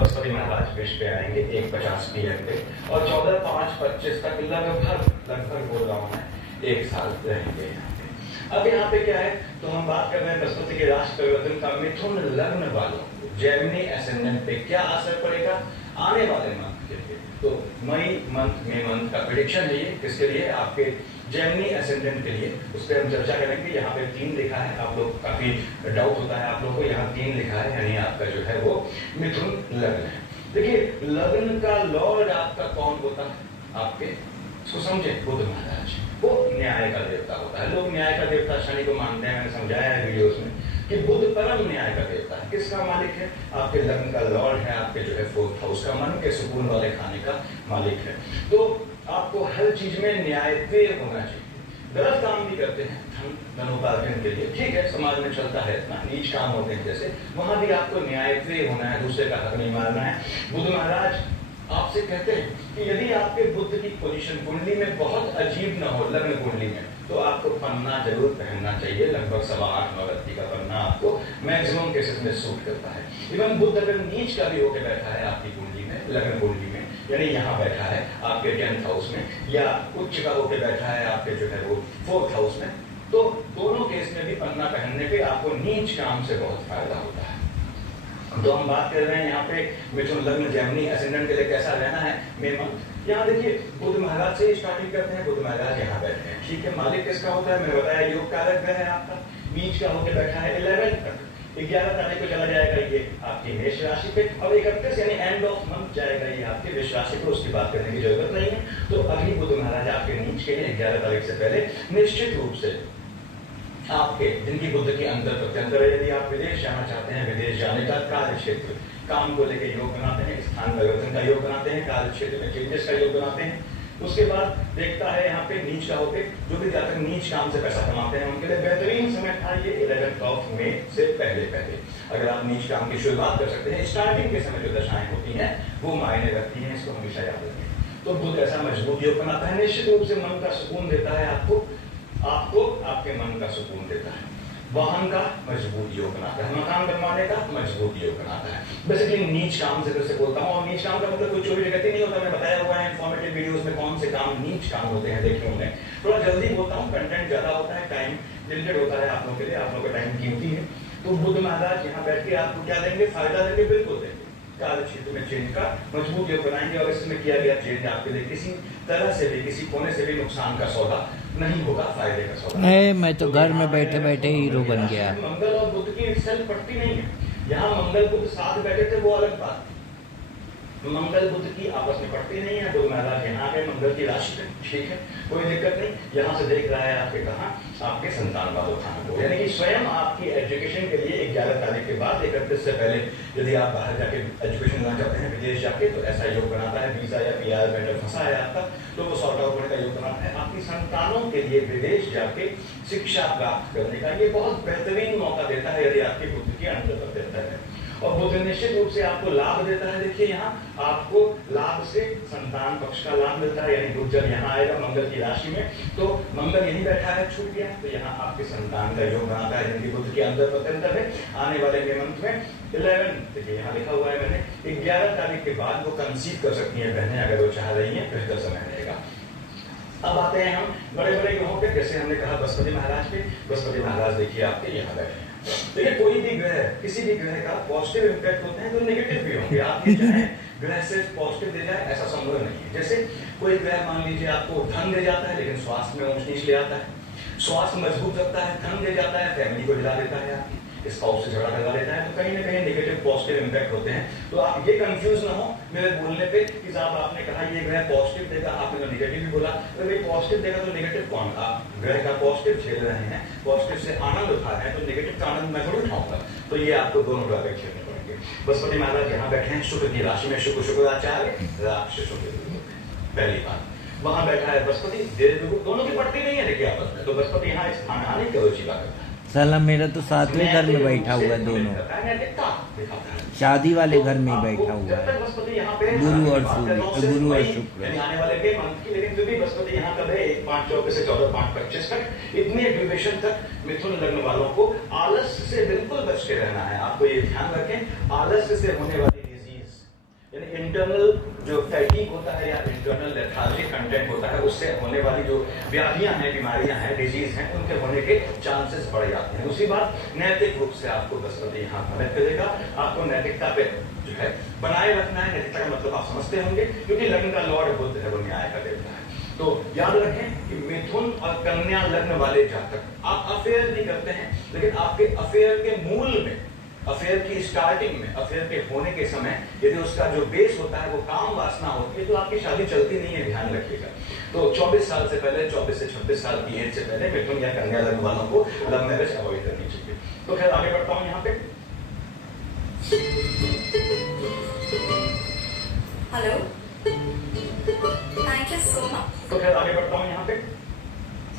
बृहस्पति महाराज विष पे आएंगे 1:50 PM पे और 14/5/25 तक लगभग बोल रहा हूँ मैं 1 साल रहेंगे यहाँ पे। अब यहाँ पे क्या है, तो हम बात कर रहे हैं बृहस्पति के राशि परिवर्तन का मिथुन लग्न वालों को जेमिनी एसेंडेंट पे क्या असर पड़ेगा आने वाले मंथ के लिए। तो मई मंथ का प्रेडिक्शन है ये, किसके लिए, आपके जेमिनी एसेंडेंट के लिए, उस पर हम चर्चा करेंगे। यहाँ पे 3 लिखा है, आप लोग काफी डाउट होता है आप लोगों को, यहाँ 3 लिखा है, यानी आपका जो है वो मिथुन लग्न है। देखिए लग्न का लॉर्ड आपका कौन होता है, आपके इसको समझे, बुध महाराज, वो न्याय का देवता होता है। लोग न्याय का देवता शनि को मानते हैं, मैंने समझाया है वीडियोस में कि बुध परम न्याय का देवता है। किसका मालिक है, आपके लग्न का लॉर्ड है, आपके जो है 4th हाउस का, मन के सुकून वाले खाने का मालिक है। तो आपको हर चीज में न्यायप्रिय होना चाहिए। गलत काम भी करते हैं धनोपार्जन के लिए, ठीक है, समाज में चलता है, इतना नीच काम होते हैं जैसे, वहां भी आपको न्यायप्रिय होना है, दूसरे का हक नहीं मारना है। बुध महाराज आपसे कहते हैं कि यदि आपके बुध की पोजीशन कुंडली में बहुत अजीब ना हो, लग्न कुंडली में, तो आपको पन्ना जरूर पहनना चाहिए। लगभग 8.25-9 रत्ती का पन्ना आपको मैक्सिमम केसेस में सूट करता है। इवन बुध अगर नीच का भी होकर बैठा है आपकी कुंडली में, लग्न कुंडली में, यानी यहाँ बैठा है आपके 10th हाउस में, या उच्च का होकर बैठा है आपके जो है वो 4th हाउस में, तो दोनों केस में भी पन्ना पहनने पे आपको नीच काम से बहुत फायदा होता है। तो हम बात कर रहे हैं यहाँ पे मिथुन लग्न जेमिनी एसेंडेंट के लिए कैसा रहना है मई मंथ। यहाँ देखिए बुध महाराज से स्टार्टिंग करते हैं। बुध महाराज यहाँ बैठे हैं, ठीक है, मालिक किसका होता है, मैंने बताया योग कारक ग्रह है आपका, बीच का होकर बैठा है 11 तक, 11 तारीख को चला जाएगा ये आपकी मेष राशि पे, और 31 यानी एंड ऑफ मंथ जाएगा ये आपके वृष राशि पे, उसकी बात करने की जरूरत नहीं है। तो अभी बुध महाराज आपके नीच के लिए 11 तारीख से पहले निश्चित रूप से आपके जिनकी बुद्ध की अंतर प्रत्यंतर है, यदि आप विदेश जाना चाहते हैं, विदेश जाने का कार्य क्षेत्र काम को लेकर योग बनाते हैं, स्थान परिवर्तन का योग बनाते हैं, कार्य क्षेत्र में चेंजेस का योग बनाते हैं। उसके बाद देखता है यहाँ पे नीच का होके जो भी जाकर नीच काम से पैसा कमाते हैं उनके लिए बेहतरीन समय था ये 11 मई से पहले। अगर आप नीच काम की शुरुआत कर सकते हैं, स्टार्टिंग के समय जो दशाएं होती हैं वो मायने रखती हैं, इसको हमेशा याद रखें। तो बुध ऐसा मजबूत योग बनाता है, निश्चित रूप से मन का सुकून देता है, आपको आपके मन का सुकून देता है। वाहन का मजबूत योग बनाता है, मकान बनवाने का मजबूत योग बनाता है। बेसिकली नीच काम से फिर से बोलता हूँ, और नीच काम का मतलब कोई चोरी डकैती नहीं होता, मैंने बताया हुआ है इन्फॉर्मेटिव वीडियोस में कौन से काम नीच काम होते हैं, देखिए उन्हें थोड़ा जल्दी बोलता हूँ, कंटेंट ज्यादा होता है, टाइम लिमिटेड होता है आप लोगों के लिए, आप लोगों का टाइम कीमती है। तो बुध महाराज यहाँ बैठ के आपको क्या देंगे, फायदा देंगे, बिल्कुल देंगे। कार्य क्षेत्र में चेंज का मजबूत योग बनाएंगे, और इसमें किया गया चेंज आपके लिए किसी तरह से भी, किसी कोने से भी नुकसान का सौदा नहीं होगा, फायदे का सौदा। मैं तो घर में बैठे बैठे हीरो बन गया। मंगल और बुध की सेल्फ पड़ती नहीं है, यहाँ मंगल बुध साथ बैठे थे वो अलग बात, मंगल बुध की आपस में पड़ती नहीं है। बुध महाराज यहाँ पे मंगल की राशि पे, ठीक है, कोई दिक्कत नहीं। यहाँ से देख रहा है आपके कहाँ, आपके संतान वालों खान को, यानी कि स्वयं आपकी एजुकेशन के लिए 11 तारीख के बाद 31 से पहले यदि आप बाहर जाके एजुकेशन लेना चाहते हैं, विदेश जाके, तो ऐसा योग बनाता है। वीजा या PR मैटर फंसा है आपका, तो वो सॉर्ट आउट होने का योग बनाता है। आपकी संतानों के लिए विदेश जाके शिक्षा प्राप्त करने का ये बहुत बेहतरीन मौका देता है, यदि आपकी बुद्धि की अंतर देता है। और बुध निश्चित रूप से आपको लाभ देता है। देखिए यहाँ आपको लाभ से संतान पक्ष का लाभ मिलता है, यानी बुध जब यहाँ आएगा मंगल की राशि में, तो मंगल यही बैठा है, छूट गया, तो यहाँ आपके संतान का योग बनाता है, जिनकी बुध के अंदर प्रत्यंतर है। आने वाले मंथ में 11, देखिए यहाँ लिखा हुआ है मैंने, 11 तारीख के बाद वो कंसीव कर सकती है बहनें, अगर वो चाह रही है, बेहतर समय रहेगा। अब आते हैं हम बड़े बड़े ग्रहों पे, जैसे हमने कहा बृहस्पति महाराज पे। बृहस्पति महाराज देखिए आपके यहाँ बैठे हैं। देखिए कोई भी ग्रह, किसी भी ग्रह का पॉजिटिव इम्पैक्ट होते हैं तो नेगेटिव भी होंगे। आप ये चाहें ग्रह सिर्फ पॉजिटिव दे जाए, ऐसा संभव नहीं है। जैसे कोई ग्रह मान लीजिए आपको धन दे जाता है, लेकिन स्वास्थ्य में ऊंच नीच ले आता है, स्वास्थ्य मजबूत रखता है, धन दे जाता है, फैमिली को हिला देता है, आपकी स्पाउस से झगड़ा करवा लेता है, तो कहीं ना कहीं नेगेटिव पॉजिटिव इम्पैक्ट होते हैं। तो आप ये कंफ्यूज ना हो मेरे बोलने पे कि साहब आपने कहा ये ग्रह पॉजिटिव देगा, आपने तो नेगेटिव भी बोला, तो भाई पॉजिटिव देगा तो नेगेटिव कौन? आप ग्रह का पॉजिटिव झेल रहे हैं, पॉजिटिव से आनंद उठा रहे हैं, तो नेगेटिव का आनंद मैं थोड़ी उठाऊंगा। तो ये आपको दोनों ड्रॉबैक झेलने पड़ेंगे। बृहस्पति महाराज यहाँ बैठे हैं शुक्र की राशि में, शुक्राचार्य राक्षस पहली बात, वहां बैठा है बृहस्पति, दोनों की पट्टी नहीं है देखिए आपस में, तो बृहस्पति यहाँ स्थान हानि की रुचि करता है। साला मेरा तो 7वें घर में बैठा हुआ है, दोनों शादी वाले घर में बैठा हुआ है, गुरु और शुक्र। आने वाले के मंथ की, लेकिन फिर भी बृहस्पति यहाँ कब है, 1/5-24 से 14/5-25 तक, इतने ड्यूरेशन तक मिथुन लग्न वालों को आलस्य से बिल्कुल बच के रहना है। आपको ये ध्यान रखें, आलस्य से होने वाली डिजीज इंटरनल जो फैटिग होता है या इंटरनल लेथार्जिक कंटेंट होता है, उससे होने वाली जो व्याधियां हैं, बीमारियां हैं, डिजीज हैं, उनके होने के चांसेस बढ़ जाते हैं। दूसरी बात, नैतिक रूप से आपको बृहस्पति यहाँ मदद करेगा। आपको नैतिकता पे जो है बनाए रखना है। नैतिकता का मतलब आप समझते होंगे, क्योंकि लग्न का लॉर्ड बुध है, वो न्याय का देवता है। तो याद रखें कि मिथुन और कन्या लग्न वाले जातक आप अफेयर नहीं करते हैं, लेकिन आपके अफेयर के मूल में, अफेयर की स्टार्टिंग में, अफेयर के होने के समय यदि उसका जो बेस होता है वो काम वासना होती है, तो आपकी शादी चलती नहीं है, ध्यान रखिएगा। तो 24 साल से पहले, 24 से 26 साल की एज से पहले मिथुन या कन्या लग्न वालों को लव मैरिज अवॉइड करनी चाहिए। तो खैर आगे बढ़ता हूं यहाँ पे। Hello, thank you so much. तो खैर आगे बढ़ता हूं यहाँ पे।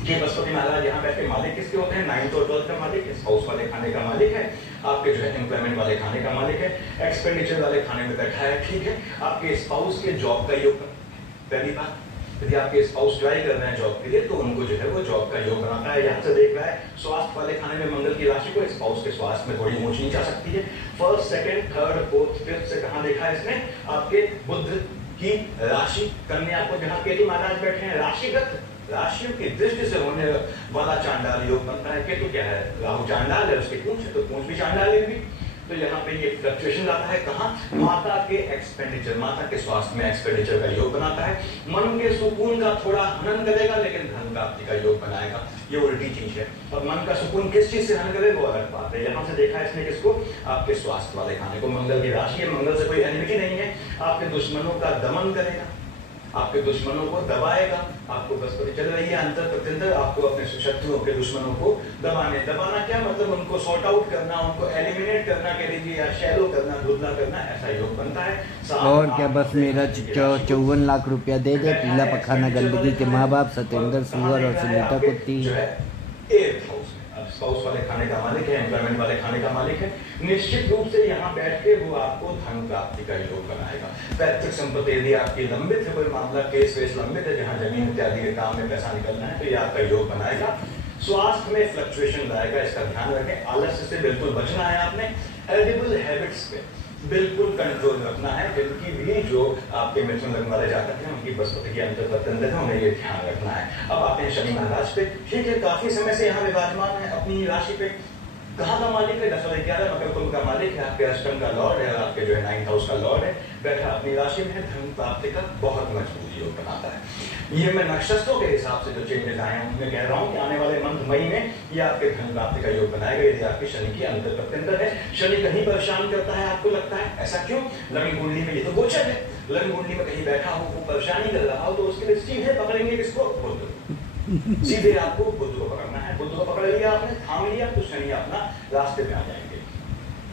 ये बृहस्पति महाराज यहाँ बैठे मालिक किसके होते हैं? 9th और 12th का मालिक, स्पाउस वाले खाने का मालिक है, आपके जो है एम्प्लॉयमेंट वाले खाने का मालिक है, एक्सपेंडिचर वाले खाने में बैठा है, ठीक है। आपके स्पाउस के जॉब का योग, पहली बात, यदि आपके स्पाउस ट्राई कर रहे हैं जॉब के लिए तो उनको जो है वो जॉब का योग बनाता है। यहाँ से देख रहा है स्वास्थ्य वाले खाने में मंगल की राशि को, स्पाउस के स्वास्थ्य में थोड़ी ऊंच नीच आ सकती है। First, second, third, fourth, fifth से कहाँ देखा है इसने? आपके बुध की राशि कन्या को, जहाँ केतु महाराज बैठे हैं, राशिगत राशियों की दृष्टि से होने वाला चांडाल योग बनता है। केतु क्या है? राहु चांडाल है, उसकी पूंछ है, तो पूंछ भी चांडाल है। तो यहाँ पे ये फ्लक्चुएशन लाता है कहाँ? माता के एक्सपेंडिचर, माता के स्वास्थ्य में एक्सपेंडिचर का योग बनाता है। मन के सुकून का थोड़ा हनन करेगा, लेकिन धन प्राप्ति का योग बनाएगा। ये उल्टी चीज है। और मन का सुकून किस चीज से हनन करे वो अलग बात है। यहाँ से देखा है इसने किसको? आपके स्वास्थ्य वाले खाने को। मंगल की राशि है, मंगल से कोई एनिमिटी नहीं है, आपके दुश्मनों का दमन करेगा, आपके दुश्मनों को दबाएगा। आपको बृहस्पति चल रही है अंतर प्रत्यंतर, आपको अपने शत्रुओं के दुश्मनों को दबाना क्या मतलब? उनको सॉर्ट आउट करना, उनको एलिमिनेट करना कह लीजिए, या शैलो करना, धुंधला करना, ऐसा योग बनता है। और क्या बस मेरा 54 लाख रुपया दे दे, पीला पखाना गंदगी के माँ बाप, सत्येंद्र सुअर और सुनीता कुत्ती। स्पाउस वाले खाने का मालिक है, एम्प्लॉयमेंट वाले खाने का मालिक है। निश्चित रूप से यहाँ बैठ के वो आपको धन प्राप्ति का योग बनाएगा। पैतृक संपत्ति यदि आपकी लंबित है, कोई मामला केस वेस लंबित है, जहाँ जमीन इत्यादि के काम में पैसा निकलना है, तो ये आपका योग बनाएगा। स्वास्थ्य में फ्लक्चुएशन लाएगा, इसका ध्यान रखें। आलस्य से बिल्कुल बचना है आपने। एडिबल हैबिट्स पे बिल्कुल कंट्रोल रखना है। जिनकी भी जो आपके मिथुन लग्न वाले जातक हैं, उनकी बृहस्पति की अंतर प्रत्यंतर है, उन्हें ये ध्यान रखना है। अब आते हैं शनि महाराज पे। ठीक है, काफी समय से यहाँ विराजमान है अपनी राशि पे। कहाँ का मालिक है? 10 और 11 मकर कुंभ का मालिक है, आपके अष्टम का लॉर्ड है, आपके जो है 9th हाउस का लॉर्ड है, बैठा अपनी राशि में है। धन प्राप्ति का बहुत मजबूत योग बनाता है। ये मैं नक्षत्रों के हिसाब से जो चेंजेस आए हैं उनमें कह रहा हूँ कि आने वाले मंथ मई में ये आपके धन प्राप्ति का योग बनाएगा, यदि आपकी शनि की अंतर प्रत्यंतर है। शनि कहीं परेशान करता है, आपको लगता है ऐसा क्यों? लग्न कुंडली में ये तो गोचर है, लग्न कुंडली में कहीं बैठा हो, वो परेशानी कर रहा हो, तो उसके लिए सीधे पकड़ेंगे किसको? बुध। सीधे आपको बुध को पकड़ना है। बुध को पकड़ लिया आपने, थाम लिया, तो शनि अपना रास्ते में आ जाएंगे।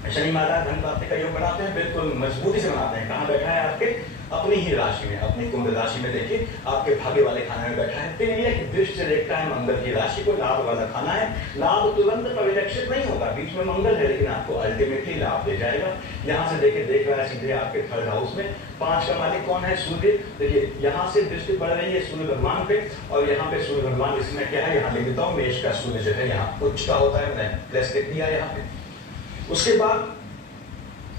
शनि महाराज धन प्राप्ति का योग बनाते हैं, बिल्कुल मजबूती से बनाते हैं। कहाँ बैठा है? आपके अपनी ही राशि में, अपनी कुंभ राशि में। देखिए आपके भाग्य वाले खाने में बैठा है। फिर ये दृष्टि से देखता है मंगल की राशि को, लाभ वाला खाना है। लाभ तुरंत परिलक्षित नहीं होगा, बीच में मंगल है, लेकिन आपको अल्टीमेटली लाभ दे जाएगा। यहाँ से देखिए देख रहा है सीधे आपके 3rd हाउस में। 5 का मालिक कौन है? सूर्य। देखिए यहाँ से दृष्टि बढ़ रही है सूर्य भगवान पे, और यहाँ पे सूर्य भगवान इसमें क्या है? यहाँ लिख देता हूँ, मेष का सूर्य जो है यहाँ उच्च का होता है, मैंने प्लस लिख दिया यहाँ पे। उसके बाद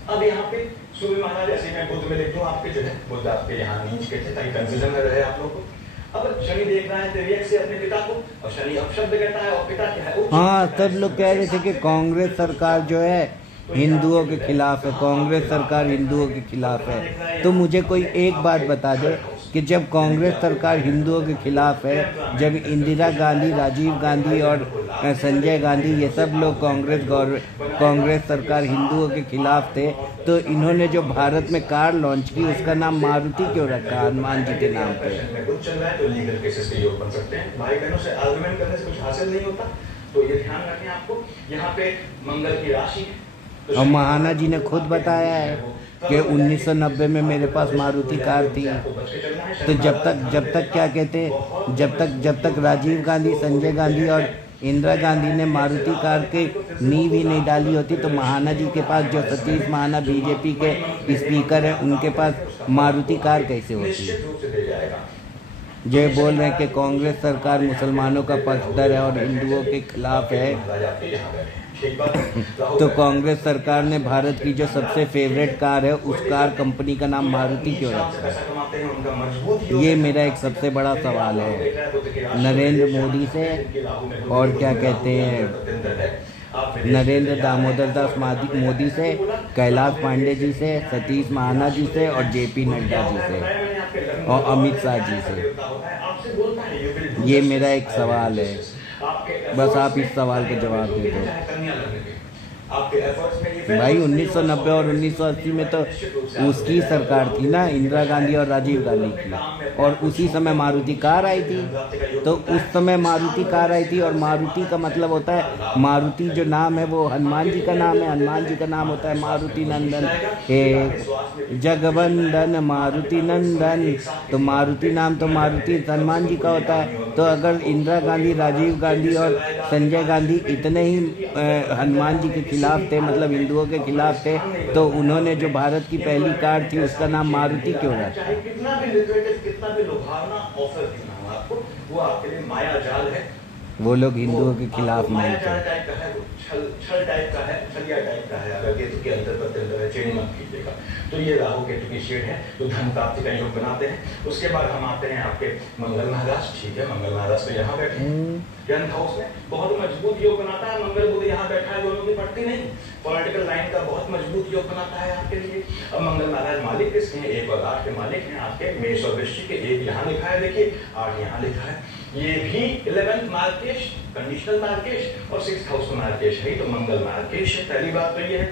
अब यहाँ पे सूर्य महाराज, ऐसे मैं बुध में लिख दूं आपके जो है, बुध आपके यहाँ नीच के थे, ताकि कंफ्यूजन में रहे आप लोगों को। अब शनि देख रहा है तिर्यक से अपने पिता को, और शनि अपशब्द कहता है, और पिता क्या है? हाँ, सब लोग कह रहे थे कि कांग्रेस सरकार जो है हिंदुओं के खिलाफ है, कांग्रेस सरकार हिंदुओं के खिलाफ है। तो मुझे कोई एक बात बता दे कि जब कांग्रेस सरकार हिंदुओं के खिलाफ है, जब इंदिरा गांधी, राजीव गांधी और संजय गांधी ये सब लोग कांग्रेस सरकार हिंदुओं के खिलाफ थे, तो इन्होंने जो भारत में कार लॉन्च की उसका नाम मारुति क्यों रखा हनुमान जी के नाम पे? चल रहा है तो लीगल केसेस के योग बन सकते हैं। भाई बहनों से आर्गुमेंट करने से कुछ हासिल नहीं होता, तो ये ध्यान रखें आपको। यहाँ पे मंगल की राशि, और महाना जी ने खुद बताया है कि 1990 में मेरे पास मारुति कार थी। तो जब तक क्या कहते हैं, जब तक राजीव गांधी, संजय गांधी और इंदिरा गांधी ने मारुति कार के नींव ही नहीं डाली होती, तो महाना जी के पास, जो सतीश महाना बीजेपी के स्पीकर हैं, उनके पास मारुति कार कैसे होती है? जो बोल रहे हैं कि कांग्रेस सरकार मुसलमानों का पक्षधर है और हिंदुओं के खिलाफ है। ठीक बात है। राहुल तो गांधी- कांग्रेस सरकार ने भारत की जो सबसे फेवरेट कार है उस कार कंपनी का नाम मारुति क्यों रखा है? पैसा कमाते हैं, उनका मजबूत योग ये है। मेरा एक सबसे बड़ा सवाल है नरेंद्र मोदी से, और क्या कहते हैं नरेंद्र दामोदर दास मोदी से, कैलाश पांडे जी से, सतीश महाना जी से और जेपी नड्डा जी से और अमित शाह जी से। ये मेरा एक सवाल है, बस आप इस सवाल का जवाब दे दो। भाई 1990 और 1980 में तो उसकी सरकार थी ना, इंदिरा गांधी और राजीव गांधी की, और उसी समय मारुति कार आई थी। तो उस समय मारुति कार आई थी, और मारुति का मतलब होता है, मारुति जो नाम है वो हनुमान जी का नाम है, हनुमान जी का नाम होता है मारुति नंदन, जगवंदन मारुति नंदन। तो मारुति नाम तो मारुति हनुमान जी का होता है। तो अगर इंदिरा गांधी, राजीव गांधी और संजय गांधी इतने ही हनुमान जी के खिलाफ थे, मतलब हिंदुओं के खिलाफ थे, तो उन्होंने जो भारत की पहली कार थी उसका नाम मारुति क्यों रखा? कितना भी लिटरेचर, कितना भी लुभावना ऑफर क्यों ना हो आपको, वो आपके लिए माया जाल है। वो लोग हिंदुओं के खिलाफ नहीं माया थे। जाल टाइप का है, वो छल टाइप का है, छलिया टाइप का है। अगर केतु के अंतर प्रत्यंतर है, चेंज मत कीजिएगा। तो ये राहु केतु की शेड है, तो धन प्राप्ति का योग बनाते हैं। उसके बाद हम आते हैं आपके मंगल महाराज। ठीक है, मंगल महाराज तो यहाँ बैठे हैं 10th हाउस में, बहुत मजबूत योग बनाता है। मंगल बुध यहाँ बैठा है, दोनों की पड़ती नहीं, पॉलिटिकल लाइन का बहुत मजबूत योग बनाता है आपके लिए। अब मंगल महाराज मालिक किसके हैं? 1 और 8 के मालिक हैं आपके, मेष और वृश्चिक के। 1 यहाँ लिखा है, देखिए 8 यहाँ लिखा है। ये भी 11th मार्केश, कंडीशनल मार्केश, और 6th हाउस में मार्केश है, तो मंगल मार्केश है। पहली बात तो ये है।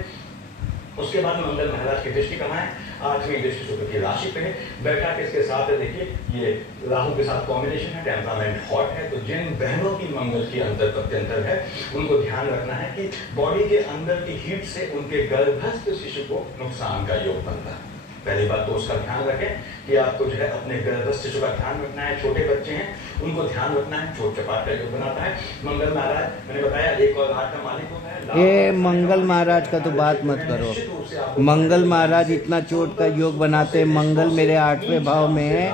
उसके बाद मंगल महाराज की दृष्टि कहाँ है? 8वीं दृष्टि शुक्र की राशि पे है। बैठा किसके साथ है? देखिए ये राहु के साथ कॉम्बिनेशन है, टेम्परामेंट हॉट है। तो जिन बहनों की मंगल की अंतर प्रत्यंतर है, उनको ध्यान रखना है कि बॉडी के अंदर की हीट से उनके गर्भस्थ शिशु को नुकसान का योग बनता है। पहली बात तो उसका ध्यान रखें कि आपको जो है अपने गर्भस्थ शिशु का ध्यान रखना है। छोटे बच्चे हैं, उनको ध्यान रखना है। चोट चपाट का योग बनाता है। मंगल महाराज मैंने बताया 1 और 8 का मालिक होता है। ये मंगल महाराज का तो बात मत करो। मंगल महाराज इतना चोट का योग बनाते हैं। मंगल मेरे 8वें भाव में है,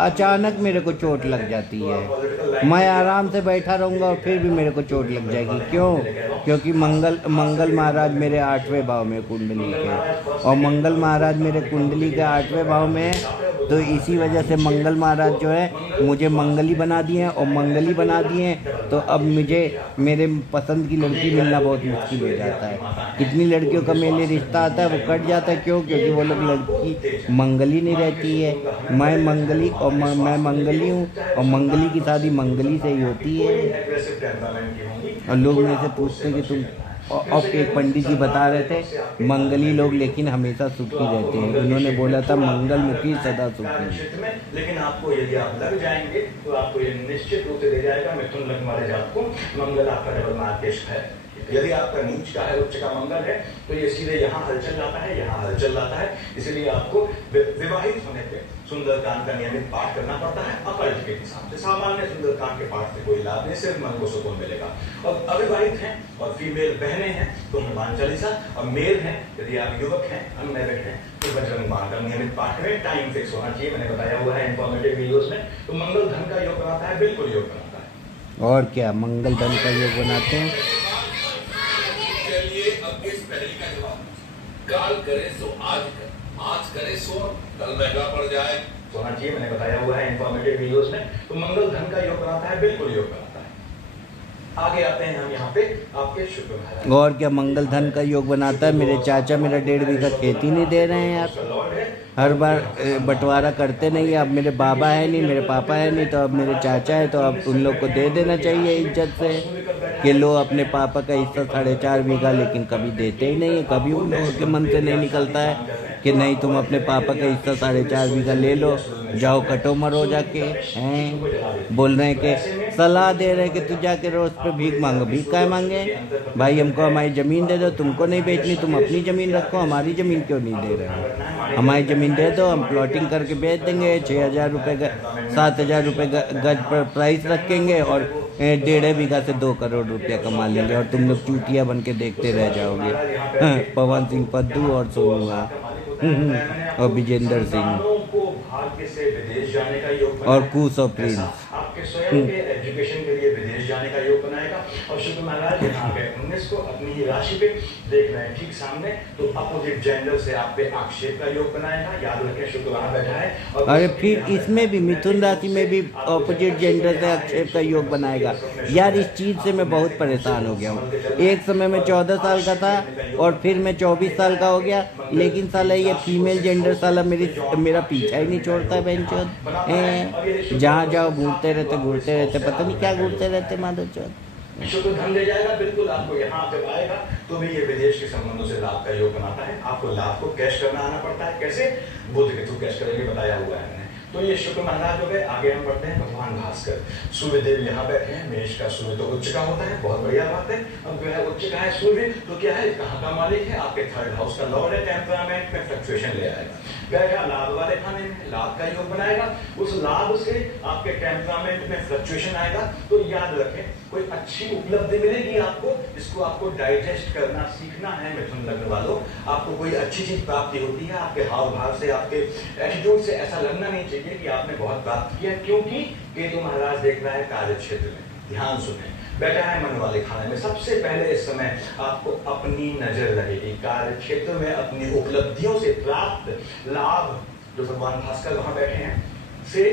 अचानक मेरे को चोट लग जाती है। मैं आराम से बैठा रहूंगा और फिर भी मेरे को चोट लग जाएगी। क्यों? क्योंकि मंगल महाराज मेरे 8वें भाव में कुंडली के, और मंगल महाराज मेरे कुंडली के 8वें भाव में है। तो इसी वजह से मंगल महाराज जो है मुझे मंगली बना दिए हैं, और मंगली बना दिए हैं तो अब मुझे मेरे पसंद की लड़की मिलना बहुत मुश्किल हो जाता है। कितनी लड़कियों का मेरे रिश्ता आता है वो कट जाता है। क्यों? क्योंकि वो लोग लड़की मंगली नहीं रहती है। मैं मंगली और मैं मंगली हूँ, और मंगली की शादी मंगली से ही होती है। और लोग मेरे से पूछते हैं कि तुम, और एक पंडित जी बता रहे थे मंगली लोग लेकिन हमेशा सुखी रहते हैं। उन्होंने बोला था मंगलमुखी सदा सुखी। लेकिन आपको यदि आप लग जाएंगे तो आपको ये निश्चित रूप से दे जाएगा। मिथुन लग्न वाले जात को मंगल आपका डबल मार्केश है। यदि आपका नीच का है, उच्च का मंगल है, तो ये सीधे यहाँ हलचल जाता है, यहाँ हलचल जाता है। इसीलिए आपको विवाहित होने पे सुंदरकांड का नियमित पाठ करना पड़ता है। अकल्ट के हिसाब से सामान्य सुंदरकांड के पाठ से कोई लाभ नहीं, सिर्फ मन को सुकून मिलेगा। और अविवाहित हैं और फीमेल बहनें हैं तो हनुमान चालीसा, और मेल हैं यदि आप युवक हैं, अनमैरिड हैं, तो बजरंग बाण का नियमित पाठ करें। टाइम फिक्स होना चाहिए, मैंने बताया हुआ है इंफॉर्मेटिव वीडियोस में। तो मंगल धन का योग बनाता है, बिल्कुल योग बनाता है। और क्या मंगल धन का योग बनाते हैं? चलिए अब इस पहली का जवाब, काल करे सो आज करे सो कल महंगा पड़ जाए। सोना चाहिए, मैंने बताया हुआ है इंफॉर्मेटिव वीडियोस में। तो मंगल धन का योग बनाता है, बिल्कुल योग बनाता है। आगे आते हैं हम यहाँ पे आपके शुक्र महाराज। और क्या मंगल धन का योग बनाता है? मेरे चाचा मेरा 1.5 बीघा खेती नहीं दे रहे हैं यार। हर बार बंटवारा करते नहीं है। अब मेरे बाबा है नहीं, मेरे पापा है नहीं, तो अब मेरे चाचा है, तो अब उन लोग को दे देना चाहिए इज्जत से कि लो अपने पापा का हिस्सा 4.5 बीघा। लेकिन कभी देते ही नहीं है। कभी उन लोगों के मन से नहीं निकलता है कि नहीं तुम अपने पापा का हिस्सा 4.5 बीघा ले लो, जाओ कटो मरो जाके। हैं बोल रहे हैं कि सलाह दे रहे हैं कि तू जाके रोज पे भीख मांगो। भीख क्या मांगे भाई? हमको हमारी जमीन दे दो, तुमको नहीं बेचनी, तुम अपनी जमीन रखो, हमारी जमीन क्यों नहीं दे रहे हो? हमारी जमीन दे दो, हम प्लॉटिंग करके बेच देंगे। 6,000 रुपये 7,000 रुपये गज पर प्राइस रखेंगे, और 1.5 बीघा से 2 करोड़ रुपया कमा लेंगे, और तुम लोग चूतिया बन के देखते रह जाओगे। पवन सिंह पद्दू और सोनू और विजेंद्र सिंह और कूस और प्रिंस आपके स्वयं के एजुकेशन के लिए विदेश जाने का योग बनाएगा। और शुक्र महाराज यहाँ पे की राशि पे देख रहे हैं ठीक सामने, तो अपोजिट जेंडर से आप पे आक्षेप का योग बनाएगा। याद रखें शुक्र वहां बैठा है। अरे फिर इसमें भी मिथुन राशि में भी ऑपोजिट जेंडर से आक्षेप का योग बनाएगा। यार इस चीज से मैं बहुत परेशान हो गया हूँ। एक समय में 14 साल का था और फिर मैं 24 साल का हो गया, लेकिन साला ये फीमेल जेंडर साला मेरा पीछा ही नहीं छोड़ता है। बेंचोद जहाँ जाओ घूरते रहते, पता नहीं क्या घूरते रहते माधव चौथ। शुक्र धन दे जाएगा बिल्कुल आपको। यहाँ जब आएगा तो भी ये विदेश के संबंधों से लाभ का योग बनाता है। आपको लाभ को कैश करना आना पड़ता है। कैसे? बुध के थ्रू कैश करेंगे, बताया हुआ है हमने। तो ये शुक्र महाराज हो गए। आगे हम बढ़ते हैं भगवान भास्कर। सूर्यदेव यहाँ बैठे हैं। मेष का सूर्य तो उच्च का होता है, बहुत बढ़िया बात है। अब जो है उच्च का है सूर्य, तो क्या है, कहाँ का मालिक है? आपके थर्ड हाउस का लॉर्ड है। टेम्परामेंट में फ्लक्चुएशन ले आएगा। बैठा लाभ वाले खाने में, लाभ का योग बनाएगा। उस लाभ से आपके टेम्परामेंट में फ्लक्चुएशन आएगा। तो याद रखें, कोई अच्छी उपलब्धि मिलेगी आपको, जिसको आपको डाइजेस्ट करना सीखना है। मिथुन लग्न वालों, आपको कोई अच्छी चीज प्राप्ति होती है, आपके हाव भाव से, आपके एटीट्यूड से ऐसा लगना नहीं चाहिए कि आपने बहुत प्राप्त किया, क्योंकि केतु महाराज देख रहा है कार्य क्षेत्र में। ध्यान सुने, बैठा है मन वाले खाने में। सबसे पहले इस समय आपको अपनी नजर रहेगी कार्य क्षेत्र में, अपनी उपलब्धियों से प्राप्त लाभ जो भगवान भास्कर वहां बैठे हैं से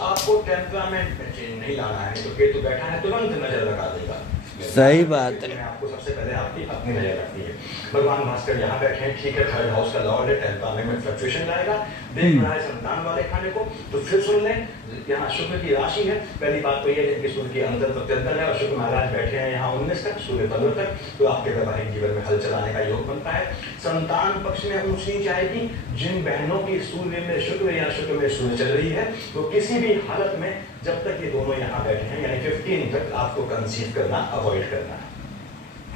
आपको टेम्परामेंट में चेंज नहीं लाना है। तो केतु बैठा है, तुरंत नजर लगा देगा। सही बात है। आपको सबसे पहले आपकी अपनी नजर रखनी है। भगवान भास्कर यहाँ बैठे हैं, ठीक है, थर्ड हाउस का लॉर्ड है, टेम्परामेंट में फ्लक्चुएशन लाएगा। देख रहा है संतान वाले खाने को, तो फिर सुन लें, यहाँ शुक्र की राशि है। पहली बात तो यह है कि सूर्य की अंतर प्रत्यंतर है और शुक्र महाराज बैठे हैं यहाँ 19 तक, सूर्य 15 तक। तो आपके वैवाहिक जीवन में हल चलाने का योग बनता है। संतान पक्ष में ऊंच नीच आएगी। जिन बहनों की सूर्य में शुक्र या शुक्र में सूर्य चल रही है, तो किसी भी हालत में जब तक ये दोनों यहाँ बैठे हैं, यानी 15 तक, आपको कंसीव करना अवॉइड करना है।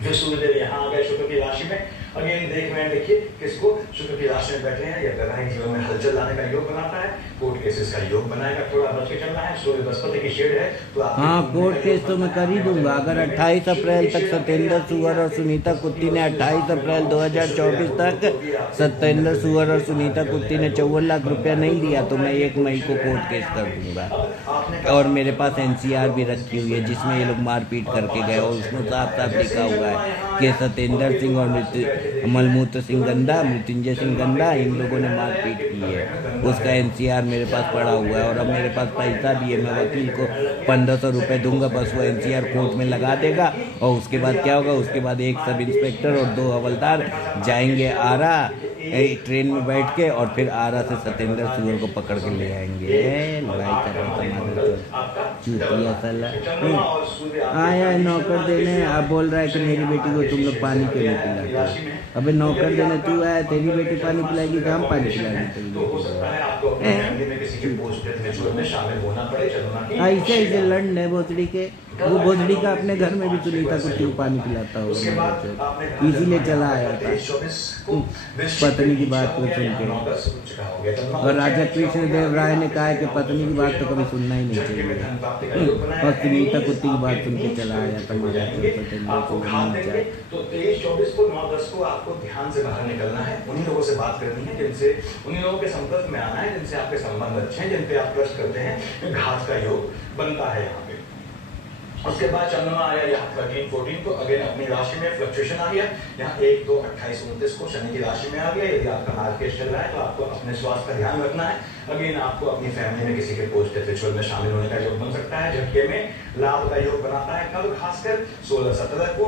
जो सूर्यदेव यहाँ आ गए शुक्र की राशि में, अगेन देख रहे हैं, देखिए किसको, शुक्र की राशि में बैठे हैं। यह वैवाहिक जीवन में हलचल लाने का योग बनाता है। कोर्ट केसेस का योग बनाएगा। थोड़ा बच के चलना है। सूर्य बृहस्पति की शेड है, तो आप हाँ, कोर्ट केस तो मैं कर ही दूंगा। अगर 28 अप्रैल तक सत्येंद्र सुअर और सुनीता कुत्ती ने 28 अप्रैल 2024 तक सत्येंद्र सुअर और सुनीता कुत्ती ने 54 लाख रुपया नहीं दिया, तो मैं 1 मई को कोर्ट केस कर दूंगा। और मेरे पास NCR भी रखी हुई है, जिसमें ये लोग मारपीट करके गए और उसमें साफ साफ लिखा हुआ है कि सत्येंद्र सिंह और मलमूत्र सिंह गंदा, मृत्युंजय सिंह गंदा, इन लोगों ने मारपीट की है। उसका NCR मेरे पास पड़ा हुआ है और अब मेरे पास पैसा भी है। मैं वकील को 1500 रुपये दूंगा, बस वो NCR कोर्ट में लगा देगा। और उसके बाद क्या होगा, उसके बाद एक सब इंस्पेक्टर और 2 हवलदार जाएंगे आरा, ट्रेन में बैठ के, और फिर आरा से सत्येंद्र सुअर को पकड़ के ले आएंगे। लड़ाई कर रहा था चूतिया साला। आया है नौकर देने, अब बोल रहा है कि मेरी बेटी को तुम लोग पानी क्यों नहीं पिलाते। अबे नौकर देने तू आया, तेरी बेटी पानी पिलाएगी कि हम पानी पिलाएंगे? ऐसे ऐसे लड़न है भोसड़ी के। वो भोसड़ी का अपने घर में भी सुनीता को क्यों पानी पिलाता होगा, इसीलिए चला आया था पत्नी की बात को सुन के। और राजा कृष्ण देव राय ने कहा है कि पत्नी की बात तो कभी सुनना ही नहीं चाहिए, और सुनीता कुत्ती की बात सुन के चला आया था। तो 23-24 को 9-10 को आपको ध्यान से बाहर निकलना है। उन्हीं लोगों से बात करनी है जिनसे, उन्हीं लोगों के संपर्क में आना है जिनसे आपके संबंध अच्छे हैं, जिन पे आप ट्रस्ट करते हैं। घात का योग बनता है यहाँ पे। उसके बाद चंद्रमा आया यहाँ 13-14 को, अगेन अपनी राशि में फ्लक्चुएशन आ गया। यहाँ 1, 2, 28, 29 को शनि की राशि में आ गया। यदि आपका मार्केट चल रहा है तो आपको अपने स्वास्थ्य का ध्यान रखना है। अगेन आपको अपनी फैमिली में किसी के पोस्ट रिचुअल में शामिल होने का योग बन सकता है। झटके में लाभ का योग बनाता है। कब? खासकर 16-17 को,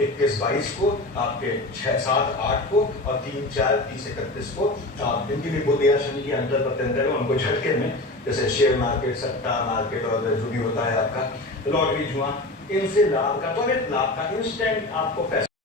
21-22 को, आपके 6-7-8 को, और 3-4-30-31 को। आप जिनकी भी बुध या शनि की अंतर प्रत्यंतर है, उनको झटके में, जैसे शेयर मार्केट, सट्टा मार्केट और जो भी होता है आपका लॉटरी, जुआ, इनसे लाभ का, त्वरित लाभ का, इंस्टेंट आपको पैसा